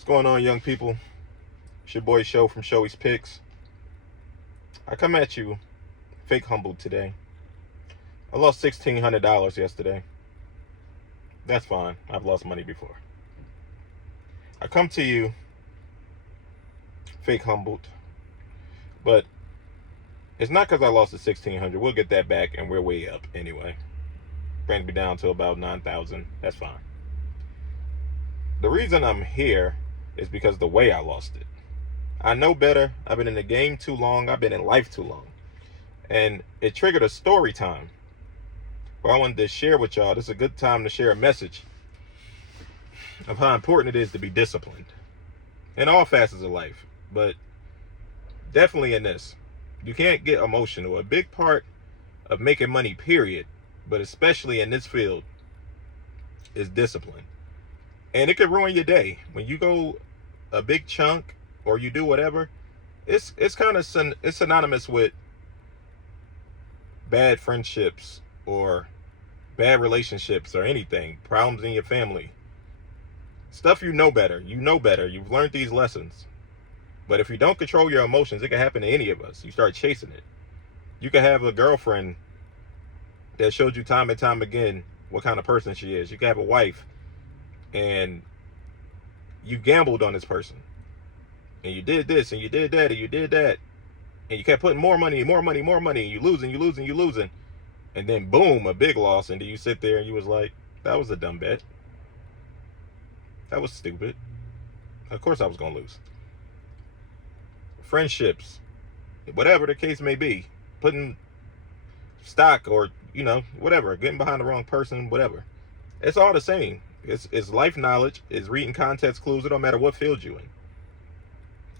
What's going on, young people? It's your boy Show from Showy's Picks. I come at you fake humbled today. I lost $1,600 yesterday. That's fine. I've lost money before. I come to you fake humbled, but it's not because I lost the $1,600. We'll get that back, and we're way up anyway. Brings me down to about 9,000. That's fine. The reason I'm here is because the way I lost it. I know better. I've been in the game too long. I've been in life too long. And it triggered a story time where I wanted to share with y'all. This is a good time to share a message of how important it is to be disciplined in all facets of life, but definitely in this. You can't get emotional. A big part of making money, period, but especially in this field, is discipline. And it could ruin your day. When you go a big chunk or you do whatever, it's kind of it's synonymous with bad friendships or bad relationships or anything, problems in your family. Stuff you know better. You know better. You've learned these lessons. But if you don't control your emotions, it can happen to any of us. You start chasing it. You could have a girlfriend that showed you time and time again what kind of person she is. You could have a wife and you gambled on this person. And you did this and you did that and you did that. And you kept putting more money, more money, more money. And you losing. And then boom, a big loss. And then you sit there and you was like, that was a dumb bet. That was stupid. Of course I was going to lose. Friendships, whatever the case may be, putting stock or, whatever, getting behind the wrong person, whatever. It's all the same. It's life knowledge. It's reading context clues. It don't matter what field you in.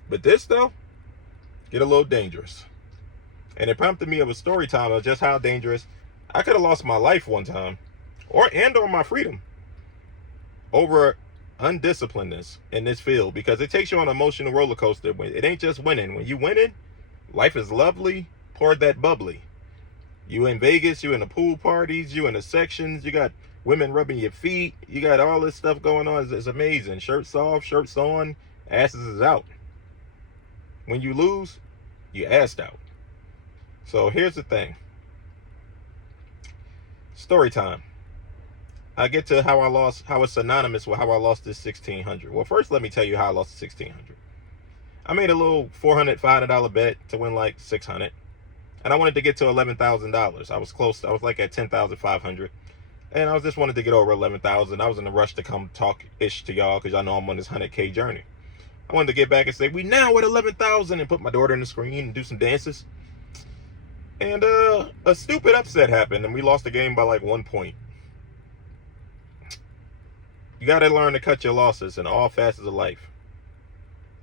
But this, though, get a little dangerous. And it prompted me of a story time of just how dangerous. I could have lost my life one time or my freedom over undisciplinedness in this field, because it takes you on an emotional roller coaster. It ain't just winning. When you winning, life is lovely. Pour that bubbly. You in Vegas, you in the pool parties, you in the sections, you got women rubbing your feet, you got all this stuff going on. It's amazing. Shirts off, shirts on, asses is out. When you lose, you assed out. So here's the thing. Story time. I get to how it's synonymous with how I lost this $1,600. Well, first let me tell you how I lost the $1,600. I made a little $500 bet to win like $600. And I wanted to get to $11,000. I was close. I was like at $10,500. And I just wanted to get over 11,000. I was in a rush to come talk-ish to y'all because y'all know I'm on this 100K journey. I wanted to get back and say, we now at 11,000 and put my daughter in the screen and do some dances. And a stupid upset happened and we lost the game by like 1 point. You got to learn to cut your losses in all facets of life.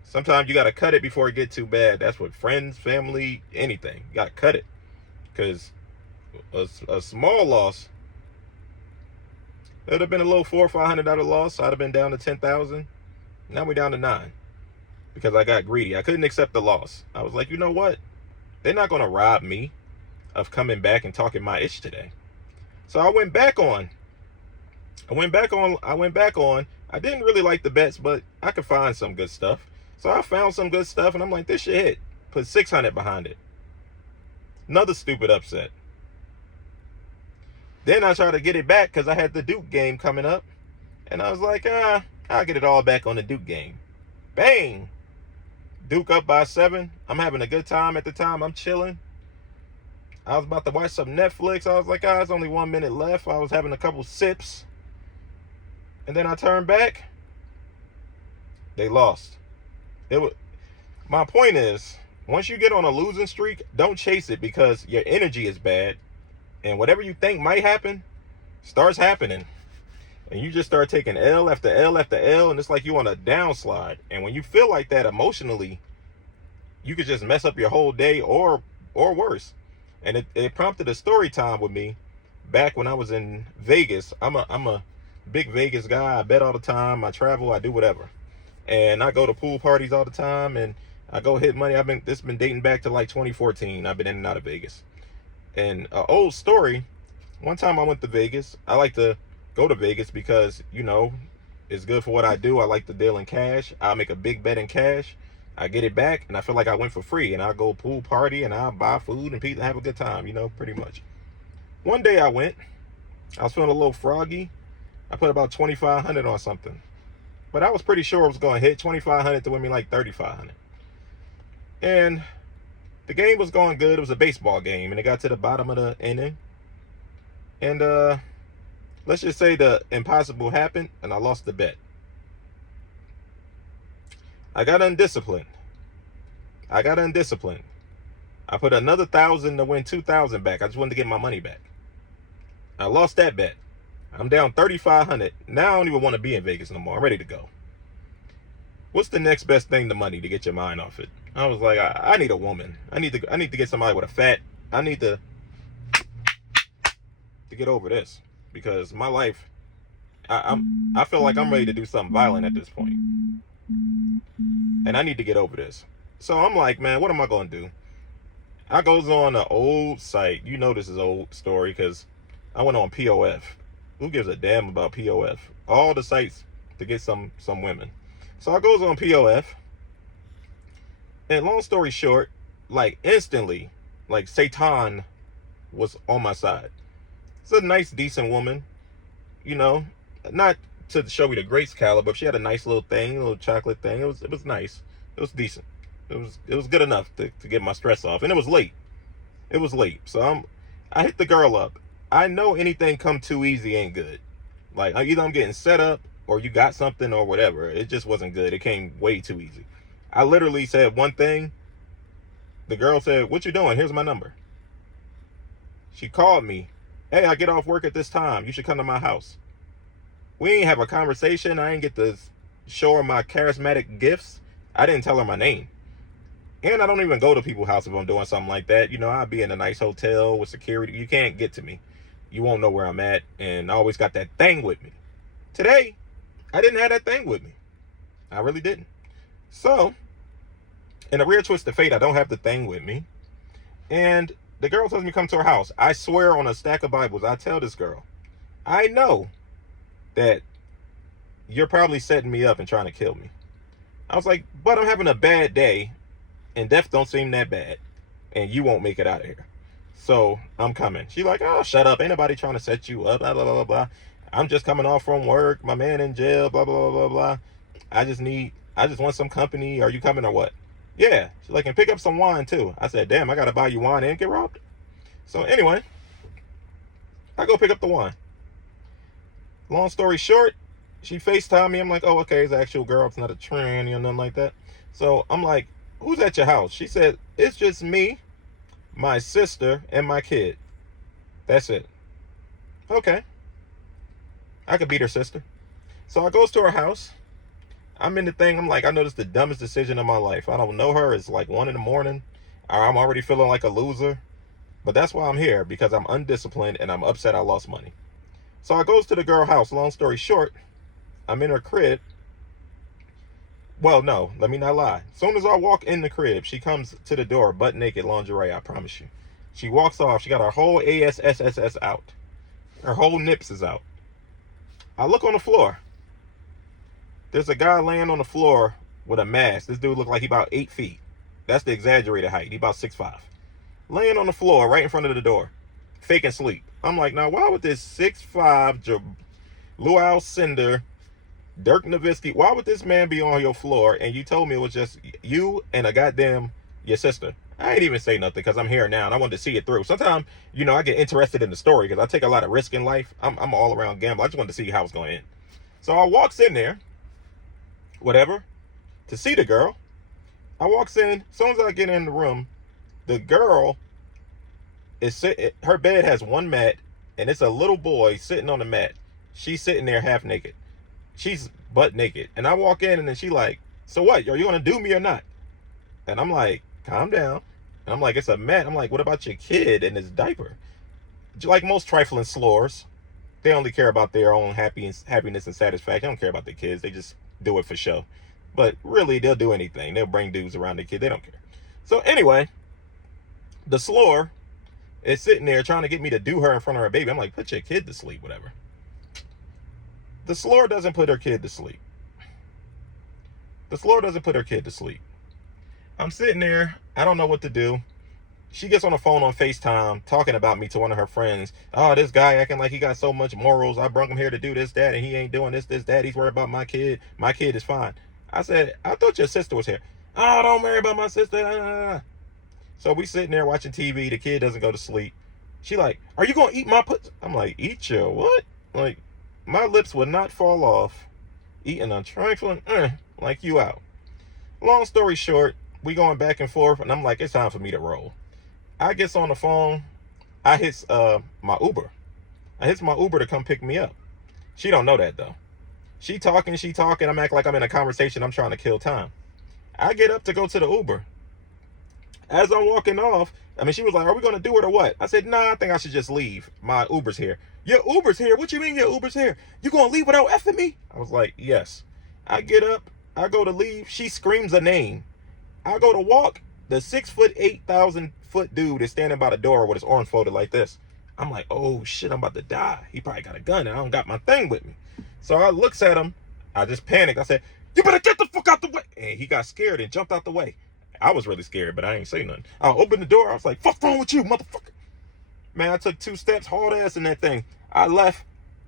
Sometimes you got to cut it before it get too bad. That's with friends, family, anything. You got to cut it. Because a small loss, it would have been a little $400 or $500 loss. I'd have been down to 10,000. Now we're down to 9 because I got greedy. I couldn't accept the loss. I was like, you know what? They're not going to rob me of coming back and talking my ish today. So I went back on. I didn't really like the bets, but I could find some good stuff. So I found some good stuff and I'm like, this should hit. Put 600 behind it. Another stupid upset. Then I tried to get it back because I had the Duke game coming up. And I was like, I'll get it all back on the Duke game. Bang! Duke up by 7. I'm having a good time at the time. I'm chilling. I was about to watch some Netflix. I was like, there's only 1 minute left. I was having a couple sips. And then I turned back. They lost. My point is, once you get on a losing streak, don't chase it because your energy is bad. And whatever you think might happen starts happening. And you just start taking L after L after L. And it's like you on a downslide. And when you feel like that emotionally, you could just mess up your whole day or worse. And it prompted a story time with me back when I was in Vegas. I'm a big Vegas guy. I bet all the time. I travel. I do whatever. And I go to pool parties all the time. And I go hit money. This been dating back to like 2014. I've been in and out of Vegas. And an old story, one time I went to Vegas. I like to go to Vegas because, It's good for what I do. I like to deal in cash. I'll make a big bet in cash. I get it back, and I feel like I went for free. And I'll go pool party, and I'll buy food and pizza and have a good time, pretty much. One day I went. I was feeling a little froggy. I put about 2,500 on something. But I was pretty sure it was going to hit 2,500 to win me like 3,500. And the game was going good. It was a baseball game, and it got to the bottom of the inning. And let's just say the impossible happened, and I lost the bet. I got undisciplined. I put another 1,000 to win 2,000 back. I just wanted to get my money back. I lost that bet. I'm down 3,500. Now I don't even want to be in Vegas no more. I'm ready to go. What's the next best thing to money to get your mind off it? I was like, I need a woman. I need to get somebody with a fat. I need to get over this, because my life, I feel like I'm ready to do something violent at this point, and I need to get over this. So I'm like, man, what am I gonna do? I goes on an old site. This is old story because I went on POF. Who gives a damn about POF? All the sites to get some women. So I goes on POF, and long story short, like instantly, like Satan was on my side. It's a nice, decent woman, not to show me the Grace caliber. She had a nice little thing, a little chocolate thing. It was nice. It was decent. It was good enough to get my stress off. And it was late. So I hit the girl up. I know anything come too easy ain't good. Like, either I'm getting set up or you got something or whatever. It just wasn't good. It came way too easy. I literally said one thing. The girl said, "What you doing? Here's my number." She called me. "Hey, I get off work at this time. You should come to my house." We ain't have a conversation. I ain't get to show her my charismatic gifts. I didn't tell her my name. And I don't even go to people's house if I'm doing something like that. I'll be in a nice hotel with security. You can't get to me. You won't know where I'm at. And I always got that thing with me. Today, I didn't have that thing with me. I really didn't. So, in a weird twist of fate, I don't have the thing with me. And the girl tells me to come to her house. I swear on a stack of Bibles, I tell this girl, I know that you're probably setting me up and trying to kill me. I was like, but I'm having a bad day, and death don't seem that bad, and you won't make it out of here. So I'm coming. She's like, "Oh, shut up. Ain't nobody trying to set you up, blah, blah, blah, blah. I'm just coming off from work. My man in jail, blah, blah, blah, blah, blah. I just want some company. Are you coming or what?" "Yeah." She's like, "And pick up some wine too." I said, "Damn, I got to buy you wine and get robbed?" So anyway, I go pick up the wine. Long story short, she FaceTimed me. I'm like, "Oh, okay, it's an actual girl. It's not a tranny or nothing like that." So I'm like, "Who's at your house?" She said, "It's just me, my sister, and my kid. That's it." Okay. I could beat her sister. So I goes to her house. I'm in the thing. I'm like, I know this is the dumbest decision of my life. I don't know her. It's like 1 a.m. I'm already feeling like a loser. But that's why I'm here, because I'm undisciplined and I'm upset I lost money. So I goes to the girl house. Long story short, I'm in her crib. Well, no, let me not lie. As soon as I walk in the crib, she comes to the door, butt naked, lingerie, I promise you. She walks off. She got her whole ASSSS out. Her whole nips is out. I look on the floor. There's a guy laying on the floor with a mask. This dude looked like he about 8 feet. That's the exaggerated height. He about 6'5". Laying on the floor right in front of the door, faking sleep. I'm like, now why would this 6'5" Luau Cinder, Dirk Nowitzki, why would this man be on your floor and you told me it was just you and a goddamn your sister? I ain't even say nothing because I'm here now and I wanted to see it through. Sometimes, I get interested in the story because I take a lot of risk in life. I'm an all-around gambler. I just wanted to see how it's going to end. So I walks in there, whatever, to see the girl. I walks in. As soon as I get in the room, the girl is sitting. Her bed has one mat, and it's a little boy sitting on the mat. She's sitting there half naked. She's butt naked. And I walk in, and then she like, "So what? Are you going to do me or not?" And I'm like, "Calm down." And I'm like, "It's a mat." I'm like, "What about your kid and his diaper?" Like most trifling slores, they only care about their own happiness and satisfaction. They don't care about their kids. They just do it for show. But really, they'll do anything. They'll bring dudes around their kid. They don't care. So anyway, the slore is sitting there trying to get me to do her in front of her baby. I'm like, put your kid to sleep, whatever. The slore doesn't put her kid to sleep. The slore doesn't put her kid to sleep. I'm sitting there. I don't know what to do. She gets on the phone on FaceTime talking about me to one of her friends. Oh, this guy acting like he got so much morals. I brung him here to do this, that, and he ain't doing this, that. He's worried about my kid. My kid is fine. I said, I thought your sister was here. Oh, don't worry about my sister. So we sitting there watching TV. The kid doesn't go to sleep. She like, are you going to eat my put? I'm like, eat your what? Like, my lips would not fall off eating a trifling like you out. Long story short, we going back and forth, and I'm like, it's time for me to roll. I gets on the phone. I hits my Uber. I hits my Uber to come pick me up. She don't know that though. She talking. I'm acting like I'm in a conversation. I'm trying to kill time. I get up to go to the Uber. As I'm walking off, she was like, are we going to do it or what? I said, nah, I think I should just leave. My Uber's here. Your Uber's here? What you mean your Uber's here? You going to leave without effing me? I was like, yes. I get up. I go to leave. She screams a name. I go to walk. The 6'8", 8,000-foot dude is standing by the door with his arms folded like this. I'm like, oh shit, I'm about to die. He probably got a gun and I don't got my thing with me. So I looks at him. I just panicked. I said, you better get the fuck out the way. And he got scared and jumped out the way. I was really scared, but I ain't say nothing. I opened the door. I was like, fuck wrong with you, motherfucker? Man, I took 2 steps, hauled ass in that thing. I left.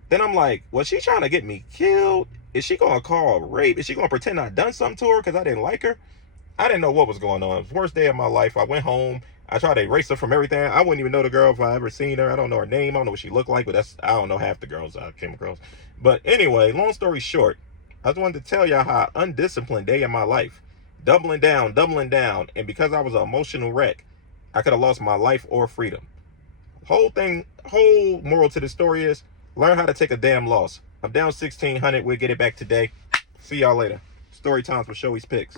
Then I'm like, was she trying to get me killed? Is she going to call rape? Is she going to pretend I done something to her because I didn't like her? I didn't know what was going on. It was the worst day of my life. I went home. I tried to erase her from everything. I wouldn't even know the girl if I ever seen her. I don't know her name. I don't know what she looked like, but I don't know half the girls I came across. But anyway, long story short, I just wanted to tell y'all how undisciplined day in my life. Doubling down. And because I was an emotional wreck, I could have lost my life or freedom. Whole moral to the story is, learn how to take a damn loss. I'm down 1,600. We'll get it back today. See y'all later. Story times with Shoey's Picks.